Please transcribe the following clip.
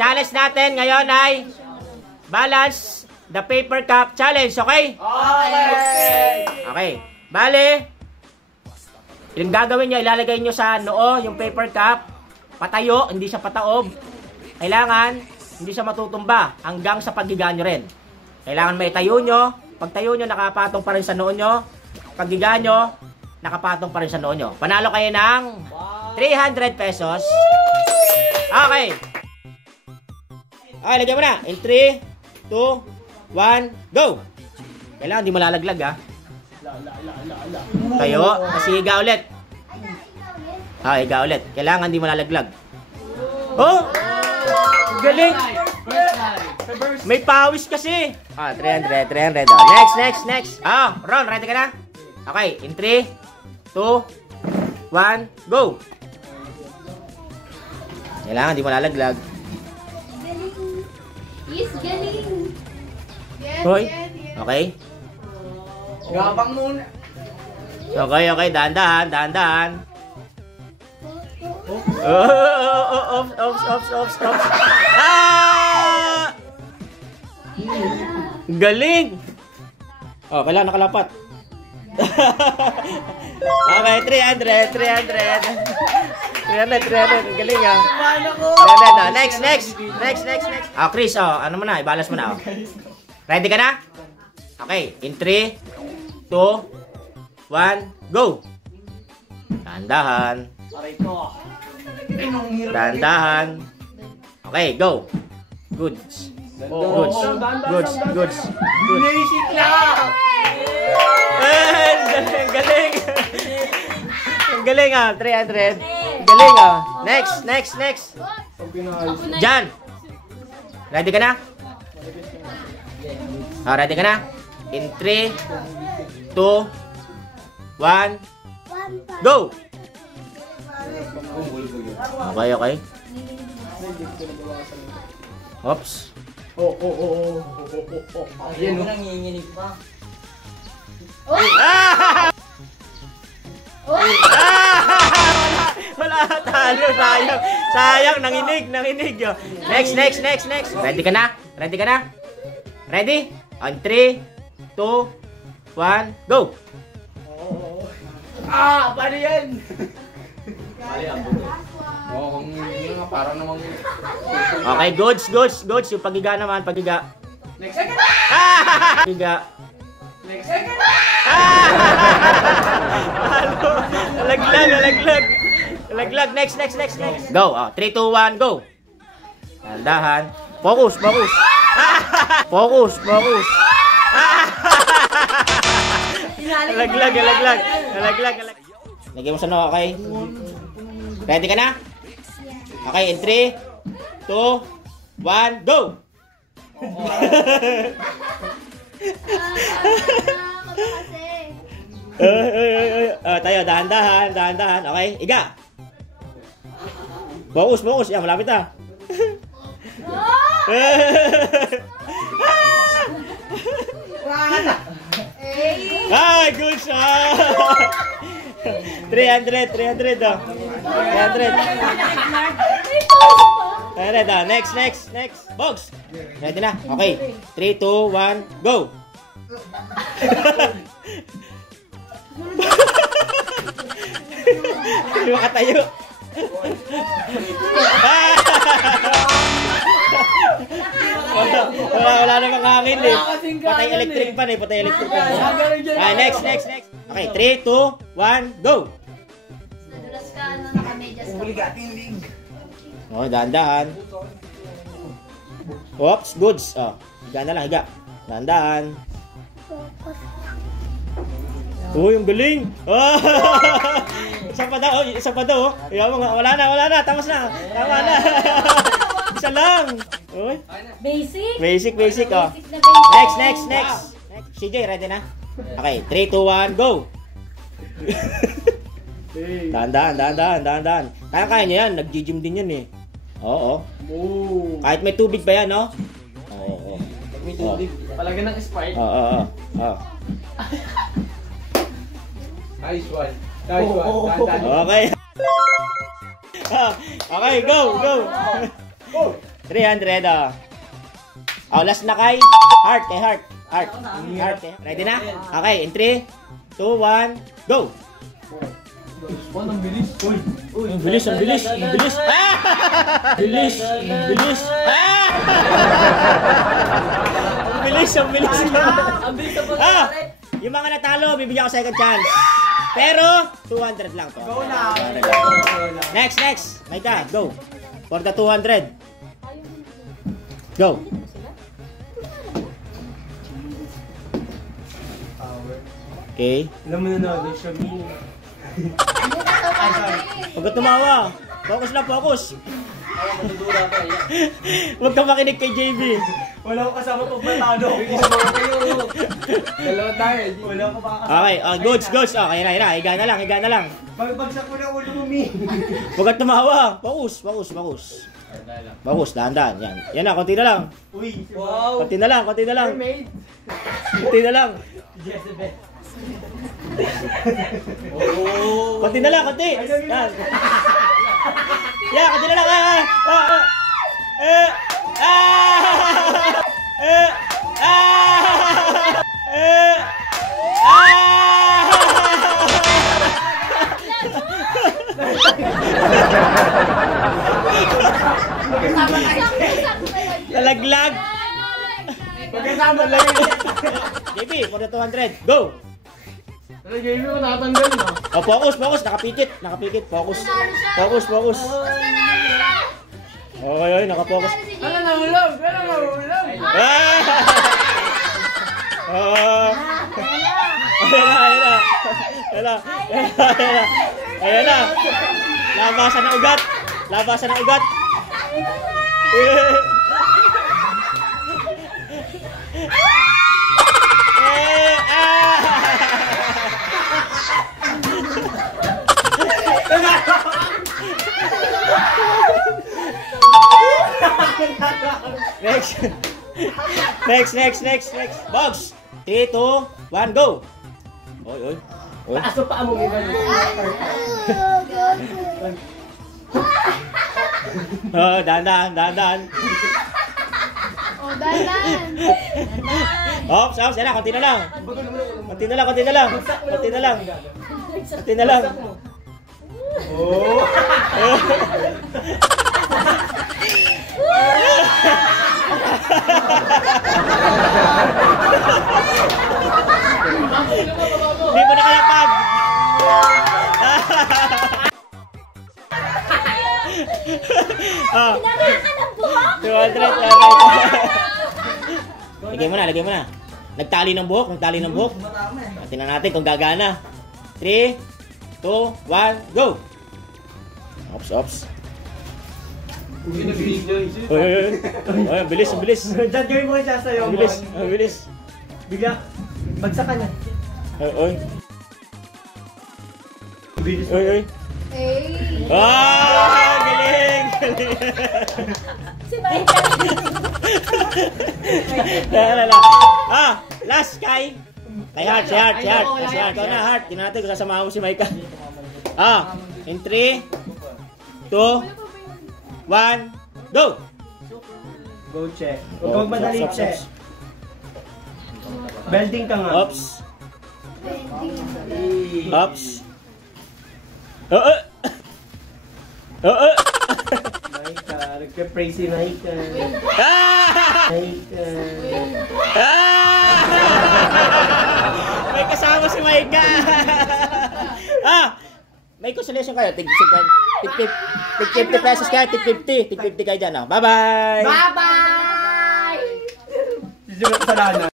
challenge natin ngayon ay balance the paper cup challenge, okay? Okay. Bale, yung gagawin nyo, ilalagay nyo sa noo yung paper cup. Patayo, hindi siya pataob. Kailangan, hindi siya matutumba hanggang sa paghiga nyo rin. Kailangan may tayo nyo. Pag tayo nyo, nakapatong pa rin sa noo nyo. Paghiga nyo, nakapatong pa rin sa noo nyo. Panalo kayo ng 300 pesos. Okay. Okay, lagyan mo na. In 3, 2, 1, go! Kailangan di malalaglag, ha? Tayo, kasi higa ulit. Higa ulit. Kailangan di malalaglag. Oh! Galing! May pawis kasi. 300. Oh. Next. Ron, ready ka na? Okay, in 3, 2, 1, go! Kailangan di malalaglag. Yes, galing. Hoy. Okay. Gabang muna. Okay. Dahan-dahan. Oops. Ah! Galing. Oh, kailangan nakalapat. Okay, 300. 300. Galing, ah. 300. Next. Chris, ano mo na? Ibalas mo na, Ready ka na? Okay, in 3, 2, 1, go! Dahan-dahan. Okay, go! Goods. Basic lang! Galing! Ang galing, 300. Galing, Next. Jan! Ready ka na? Ready ka na? In 3, 2, 1, go! Okay. Oops. Ayan, nanginginig pa. Wala, talo, sayang, nanginig. Next. Ready ka na? Ready? On 3, 2, 1, go! Paano yan? Parang namang... Okay, goods. Yung pagiga naman, pagiga. Next second! Pagiga. Next second! Nalaglag. Next. Go. 3, 2, 1, go. Dahan. Focus. Focus. Nalaglag. Lagyan mo sa no, okay? Ready ka na? Okay, in 3, 2, 1, go! Tayo, dahan-dahan. Okay, iga. Focus. Yan, malapit na. Ay, good shot! 300. 300. Next. Box. Ready na? Okay. 3, 2, 1, go! Hindi makatayo. Wala namang hangin eh. Patay electric pan. Next. Okay, 3, 2, 1, go! Nadulas ka, nakamedyas ka. Oh, dahan-dahan. Oops, goods. Higa na lang, higa. Dahan-dahan. Ang galing! Isa pa daw. Wala na. Tama na. Isa lang. Basic. Basic. Next. CJ, ready na? Okay, 3, 2, 1, go! Dahan. Kaya niya yan. Nag-gym din yan eh. Oo. Kahit may tubig pa yan, no? Oo. May tubig. Palagyan ng Sprite. Oo. Nice one. Okay. Okay, go. 300, oh. Oh, last na kay Heart, kay Heart. Heart. Heart. Ready na? Okay, in 3, 2, 1, go! Oh, ang bilis. Uy. Ang bilis, ang bilis, ang bilis. Ah! Bilis, ang bilis. Ah! Ang bilis, ang bilis. Ang bilis na po. Ah! Yung mga natalo, bibigyan ko second chance. Pero, 200 lang to. Go na. Next, next. Maika, go. For the 200. Go. Okay. Alam mo na na, siya mini. Huwag ka tumawa. Focus lang, focus. Matudura ka, yan. Huwag ka makinig kay JB. Wala ko kasama pag matalo. Dalawa tayo. Wala ko pa kasama. Okay, goods, goods. Okay, na. Higa na lang, higa na lang. Pagbagsak mo na ulo mo, Mi. Huwag ka tumawa. Focus, focus, focus. Focus, dahan-dahan. Yan. Yan na, konti na lang. Uy. Wow. Konti na lang, konti na lang. Mermaid. Konti na lang. Jezebel. Konti na lang, konti. Yan. Yan, konti na lang. Nalaglag. Magkasama lang yun. JB, for the 200. Go! Nalagay mo, nakatanggal na. Oh, focus, focus. Nakapikit. Nakapikit. Focus. Focus, focus. Okay, okay. Nakafocus. Ano nahulog? Ano nahulog? Ah! Oh. Ayan na, ayan na. Ayan na. Ayan na. Ayan na. Labasan ng ugat. Labasan ng ugat. Next. Next. Box. 3, 2, 1, go. Oy, oy. Oy. Taas mo pa mo, Mi. Oh, dahan. Oh, dahan. Ops, yan na, konti na lang. Konti na lang. Oh. Hindi mo nakalapag. Oh. Pinaka ng buhok. 200. Lagay mo na. Nagtali ng buhok. Tingnan natin kung gagana. 3, 2, 1, go! Ops. Oy, ang bilis. Diyan gawin mo siya sa'yo. Ang bilis. Bigla. Bagsak ka na. Oy. Bilis. Oy. Eh. Galing! Si Michael. Last kay Heart. Ikaw na, Heart. Tingnan natin kung sasamahan mo si Micah. In 3, 2, 1, go! Go check. Huwag magmadali check. Belding ka nga. Ops. Maika, nagka-pray si Maika. Maika. May kasama si Micah. May consolation kayo. Tig 50 pesos kayo. Tig 50 kayo dyan. Bye-bye! Bye-bye! Sisimot sa lana.